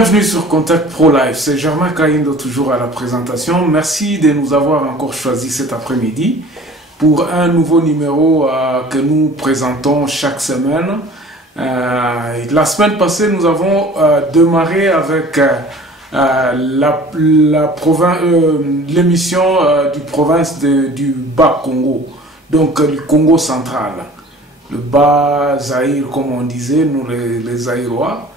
Bienvenue sur Contact Pro Live, c'est Germain Kaindo toujours à la présentation. Merci de nous avoir encore choisi cet après-midi pour un nouveau numéro que nous présentons chaque semaine. La semaine passée, nous avons démarré avec l'émission du province du Bas-Congo, donc du Congo central. Le Bas-Zaïre, comme on disait, nous les Zaïrois.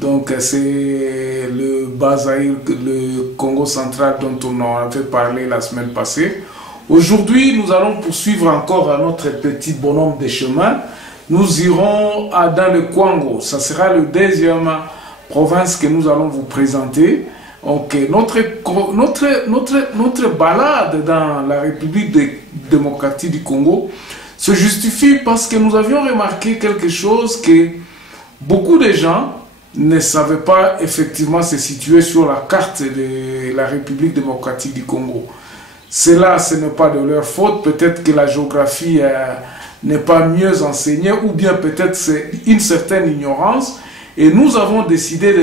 Donc c'est le Bas-Zaïre, le Congo central dont on en avait parlé la semaine passée. Aujourd'hui, nous allons poursuivre encore notre petit bonhomme de chemin. Nous irons dans le Kwango. Ça sera le deuxième province que nous allons vous présenter. Donc, notre balade dans la République démocratique du Congo se justifie parce que nous avions remarqué quelque chose que beaucoup de gens ne savaient pas effectivement se situer sur la carte de la République démocratique du Congo. Cela, ce n'est pas de leur faute. Peut-être que la géographie n'est pas mieux enseignée ou bien peut-être c'est une certaine ignorance. Et nous avons décidé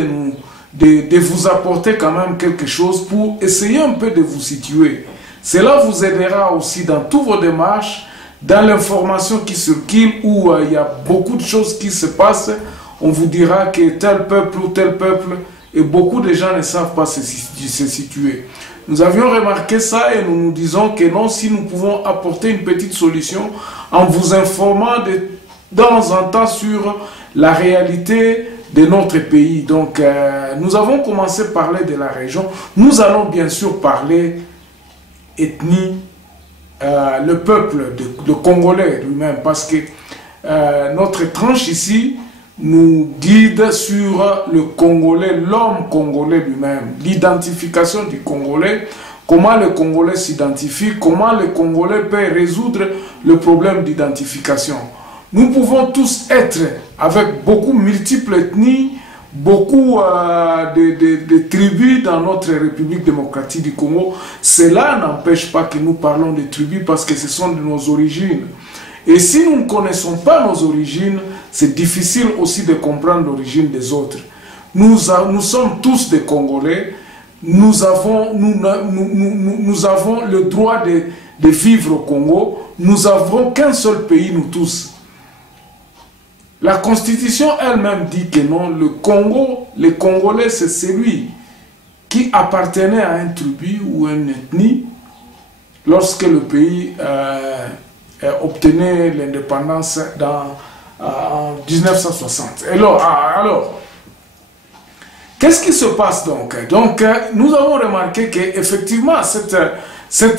de vous apporter quand même quelque chose pour essayer un peu de vous situer. Cela vous aidera aussi dans toutes vos démarches, dans l'information qui circule où il y a beaucoup de choses qui se passent. On vous dira que tel peuple ou tel peuple, et beaucoup de gens ne savent pas se situer. Nous avions remarqué ça et nous nous disons que non, si nous pouvons apporter une petite solution en vous informant de temps en temps sur la réalité de notre pays. Donc, nous avons commencé par parler de la région. Nous allons bien sûr parler ethnie, le peuple, le Congolais lui-même, parce que notre tranche ici nous guide sur le Congolais, l'homme congolais lui-même, l'identification du Congolais, comment le Congolais s'identifie, comment le Congolais peut résoudre le problème d'identification. Nous pouvons tous être avec beaucoup multiples ethnies, beaucoup de tribus dans notre République démocratique du Congo. Cela n'empêche pas que nous parlons de tribus parce que ce sont de nos origines. Et si nous ne connaissons pas nos origines, c'est difficile aussi de comprendre l'origine des autres. Nous sommes tous des Congolais. Nous avons le droit de vivre au Congo. Nous n'avons qu'un seul pays, nous tous. La Constitution elle-même dit que non, le Congo, les Congolais, c'est celui qui appartenait à une tribu ou à une ethnie lorsque le pays obtenait l'indépendance en 1960. Alors, qu'est-ce qui se passe donc? Donc, nous avons remarqué qu'effectivement, cet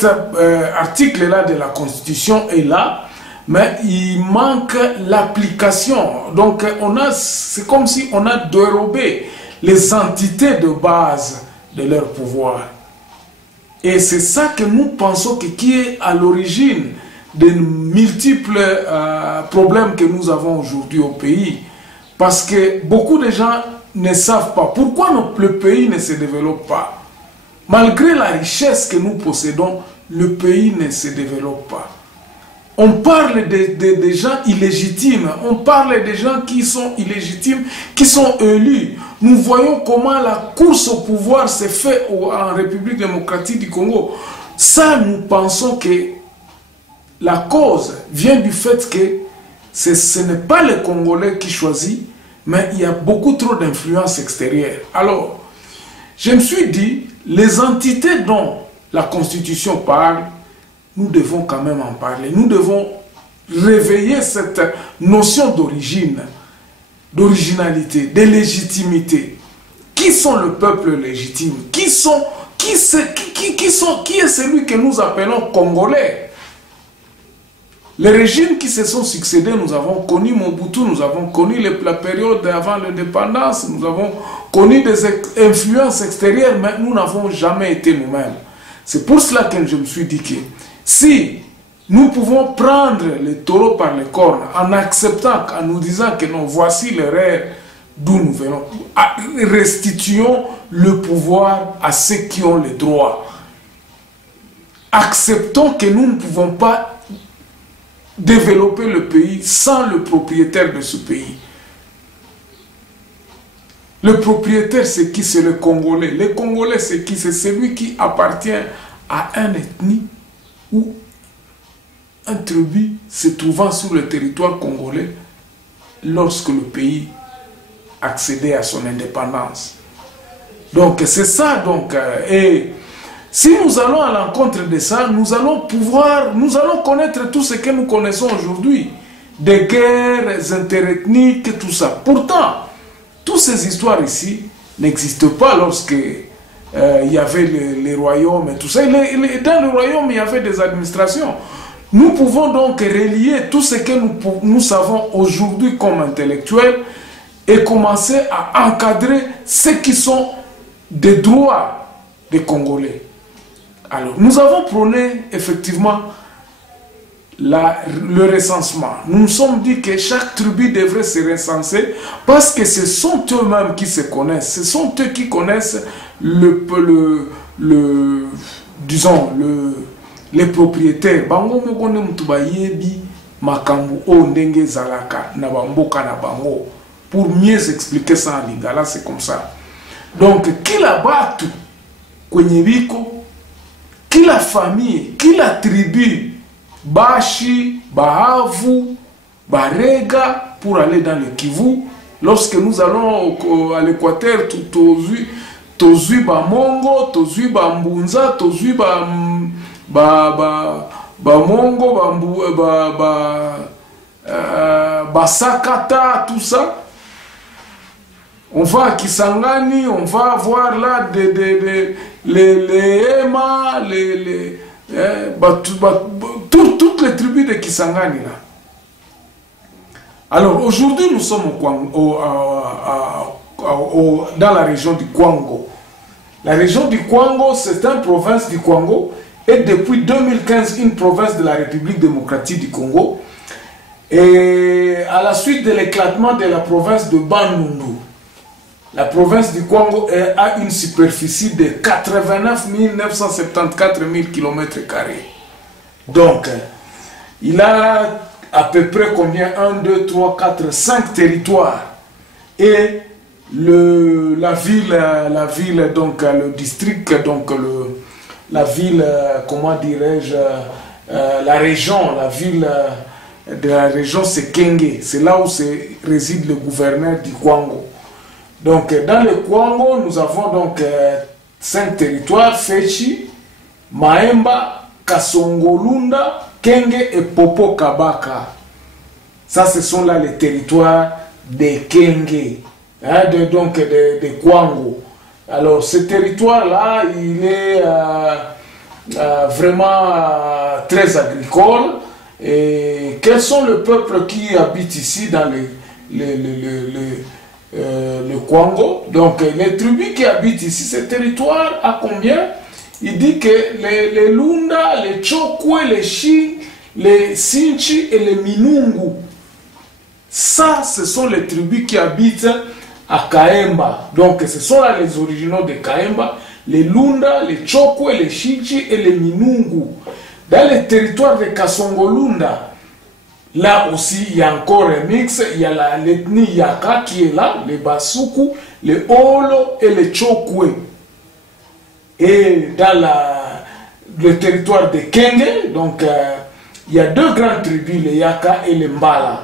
article-là de la Constitution est là, mais il manque l'application. Donc, c'est comme si on a dérobé les entités de base de leur pouvoir. Et c'est ça que nous pensons qui est à l'origine des multiples problèmes que nous avons aujourd'hui au pays. Parce que beaucoup de gens ne savent pas pourquoi le pays ne se développe pas. Malgré la richesse que nous possédons, le pays ne se développe pas. On parle des gens illégitimes, on parle des gens qui sont illégitimes, qui sont élus. Nous voyons comment la course au pouvoir s'est faite en République démocratique du Congo. Ça, nous pensons que la cause vient du fait que ce n'est pas le Congolais qui choisit, mais il y a beaucoup trop d'influence extérieure. Alors, je me suis dit, les entités dont la Constitution parle, nous devons quand même en parler. Nous devons réveiller cette notion d'origine, d'originalité, de légitimité. Qui sont le peuple légitime? Qui est celui que nous appelons Congolais? Les régimes qui se sont succédés, nous avons connu Mobutu, nous avons connu la période avant l'indépendance, nous avons connu des influences extérieures, mais nous n'avons jamais été nous-mêmes. C'est pour cela que je me suis dit que si nous pouvons prendre le taureau par les cornes en acceptant, en nous disant que non, voici l'erreur d'où nous venons, restituons le pouvoir à ceux qui ont le droit. Acceptons que nous ne pouvons pas développer le pays sans le propriétaire de ce pays. Le propriétaire, c'est qui? C'est le Congolais. Le Congolais, c'est qui? C'est celui qui appartient à un ethnie ou un tribu se trouvant sur le territoire congolais lorsque le pays accédait à son indépendance. Donc c'est ça. Et si nous allons à l'encontre de ça, nous allons connaître tout ce que nous connaissons aujourd'hui. Des guerres interethniques, tout ça. Pourtant, toutes ces histoires ici n'existent pas lorsque il y avait les royaumes et tout ça. Dans le royaume, il y avait des administrations. Nous pouvons donc relier tout ce que nous savons aujourd'hui comme intellectuels et commencer à encadrer ce qui sont des droits des Congolais. Alors, nous avons prôné effectivement le recensement. Nous nous sommes dit que chaque tribu devrait se recenser parce que ce sont eux-mêmes qui se connaissent. Ce sont eux qui connaissent disons, les propriétaires. Bango mokone mutuba yebi makambu o ndenge zalaka na bamboka na bango. Pour mieux expliquer ça en lingala, c'est comme ça. Donc, kila batu kwenye biko, kila famille, kila tribu, Bashi, Bahavu, Barega, pour aller dans le Kivu. Lorsque nous allons à l'Équateur, Tozui Bamongo, Tozui Bambunza, Tozui Bamongo, Basakata, tout ça. On va à Kisangani, on va voir là les Ema, toutes les tribus de Kisangani là. Alors aujourd'hui nous sommes dans la région du Kwango. La région du Kwango, c'est une province du Kwango et depuis 2015 une province de la République démocratique du Congo. Et à la suite de l'éclatement de la province de Bandundu, la province du Kwango a une superficie de 89 974 000 km². Donc, il a à peu près combien? 1, 2, 3, 4, 5 territoires. Et la ville, donc le district, donc la ville, comment dirais-je, la région, la ville de la région, c'est Kenge. C'est là où réside le gouverneur du Kwango. Donc, dans le Kwango, nous avons donc 5 territoires: Fechi, Maemba, Kasongolunda, Kenge et Popo Kabaka. Ça, ce sont là les territoires de Kenge, hein, de Kwango. Alors, ce territoire-là, il est vraiment très agricole. Et quels sont les peuples qui habitent ici dans le Kwango? Donc, les tribus qui habitent ici, ce territoire a combien? Il dit que les Lunda, les Chokwe, les Chi, les Sinchi et les Minungu, ça, ce sont les tribus qui habitent à Kaemba. Donc, ce sont là les originaux de Kaemba, les Lunda, les Chokwe, les Chichi et les Minungu. Dans les territoires de Kasongolunda, là aussi, il y a encore un mix. Il y a l'ethnie Yaka qui est là, les Basuku, les Olo et les Chokwe. Et dans le territoire de Kenge, donc, il y a deux grandes tribus, les Yaka et les Mbala.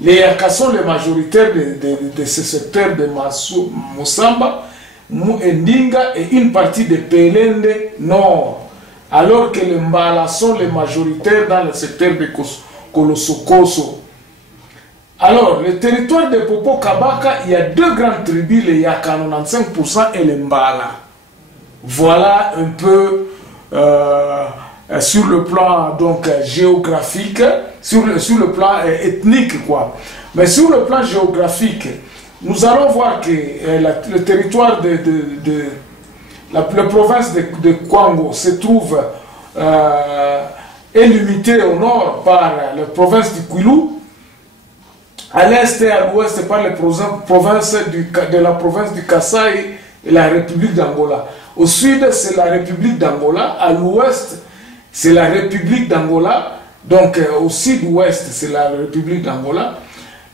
Les Yaka sont les majoritaires de ce secteur de Mosamba, Ndinga et une partie de Pelende Nord. Alors que les Mbala sont les majoritaires dans le secteur de Kolosokoso. Alors, le territoire de Popo Kabaka, il y a deux grandes tribus, les Yaka 95% et les Mbala. Voilà un peu sur le plan donc géographique, sur le plan ethnique quoi. Mais sur le plan géographique, nous allons voir que le territoire la province de Kwango se trouve est limitée au nord par la province du Kwilu, à l'est et à l'ouest par les provinces de la province du Kasaï et la République d'Angola. Au sud, c'est la République d'Angola. À l'ouest, c'est la République d'Angola. Donc, au sud-ouest, c'est la République d'Angola.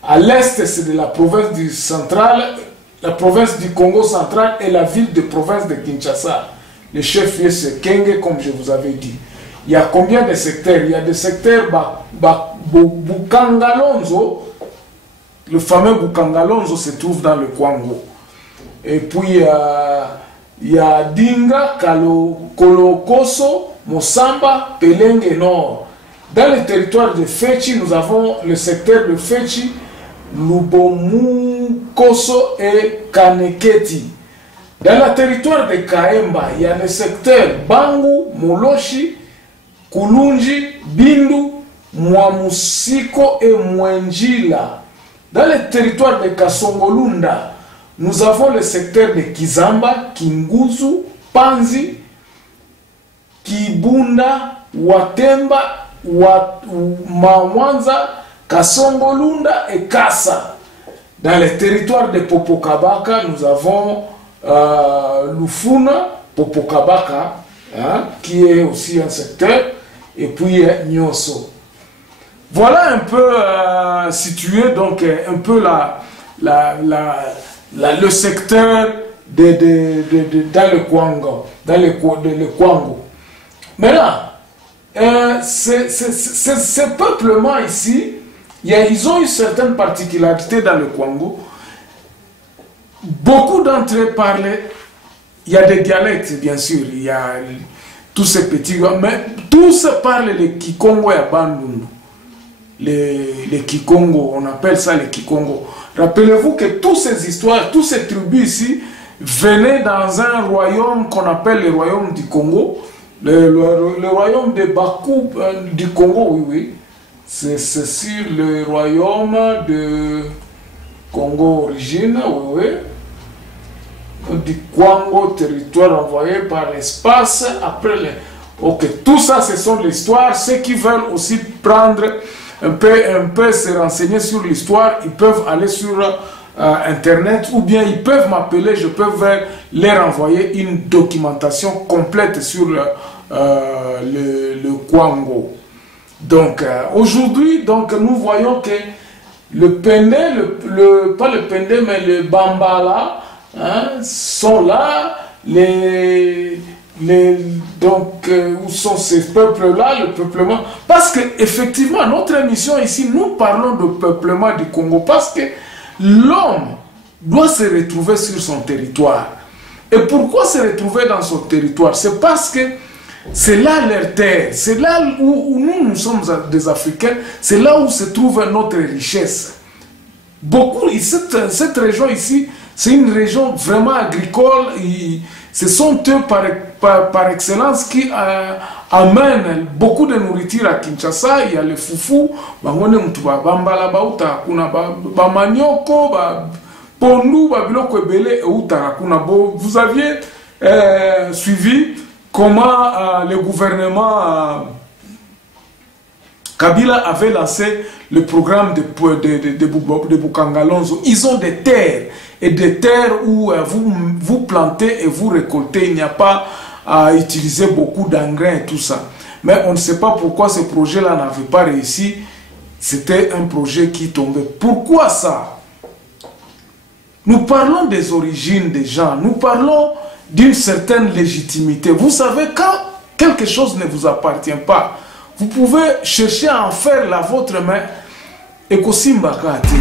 À l'est, c'est de la province du central la province du Congo central et la ville de province de Kinshasa. Le chef-lieu c'est Kenge, comme je vous avais dit. Il y a combien de secteurs? Il y a des secteurs Bukangalonzo. Le fameux Bukangalonzo se trouve dans le Kwango. Et puis il y a Dinga, Kolokoso, Mosamba, Pelenge Nord. Dans le territoire de Fechi, nous avons le secteur de Fechi, Lubomu, Koso et Kaneketi. Dans le territoire de Kaemba, il y a le secteur Bangu, Moloshi, Kulunji, Bindu, Mwamusiko et Mwenjila. Dans le territoire de Kasongolunda, nous avons le secteur de Kizamba, Kinguzu, Panzi, Kibunda, Watemba, Mawanza, Kasongolunda et Kassa. Dans le territoire de Popokabaka, nous avons Lufuna, Popokabaka, hein, qui est aussi un secteur, et puis Nyoso. Voilà un peu situé, donc un peu le secteur dans le Kwango. Dans le Kwango. Maintenant, ces peuplements ici, ils ont eu certaines particularités dans le Kwango. Beaucoup d'entre eux parlaient, il y a des dialectes bien sûr, il y a tous ces petits, mais tous parlent le Kikongo et Bandundu. Les Kikongo, on appelle ça les Kikongo. Rappelez-vous que toutes ces histoires, toutes ces tribus ici venaient dans un royaume qu'on appelle le royaume du Congo. Le royaume de Bakou du Congo, oui. C'est sur le royaume de Congo origine, oui. Du Kwango, territoire envoyé par l'espace. Après, ok, tout ça, ce sont l'histoire. Ceux qui veulent aussi prendre un peu se renseigner sur l'histoire, ils peuvent aller sur Internet ou bien ils peuvent m'appeler, je peux leur envoyer une documentation complète sur le Kwango. Donc aujourd'hui, nous voyons que le Pendé, pas le Pendé, mais le Bambala, hein, sont là. Donc, où sont ces peuples-là, le peuplement? Parce que effectivement, notre émission ici, nous parlons de peuplement du Congo parce que l'homme doit se retrouver sur son territoire. Et pourquoi se retrouver dans son territoire? C'est parce que c'est là leur terre, c'est là où nous sommes des Africains, c'est là où se trouve notre richesse. Beaucoup, cette région ici, c'est une région vraiment agricole. Ce sont eux par excellence qui amènent beaucoup de nourriture à Kinshasa. Il y a le foufou, vous aviez suivi comment le gouvernement Kabila avait lancé le programme de Bukangalonzo. Ils ont des terres, et des terres où vous plantez et vous récoltez. Il n'y a pas à utiliser beaucoup d'engrais et tout ça. Mais on ne sait pas pourquoi ce projet-là n'avait pas réussi. C'était un projet qui tombait. Pourquoi ça? Nous parlons des origines des gens. Nous parlons d'une certaine légitimité. Vous savez, quand quelque chose ne vous appartient pas, vous pouvez chercher à en faire la vôtre, mais Ekosimba Kati.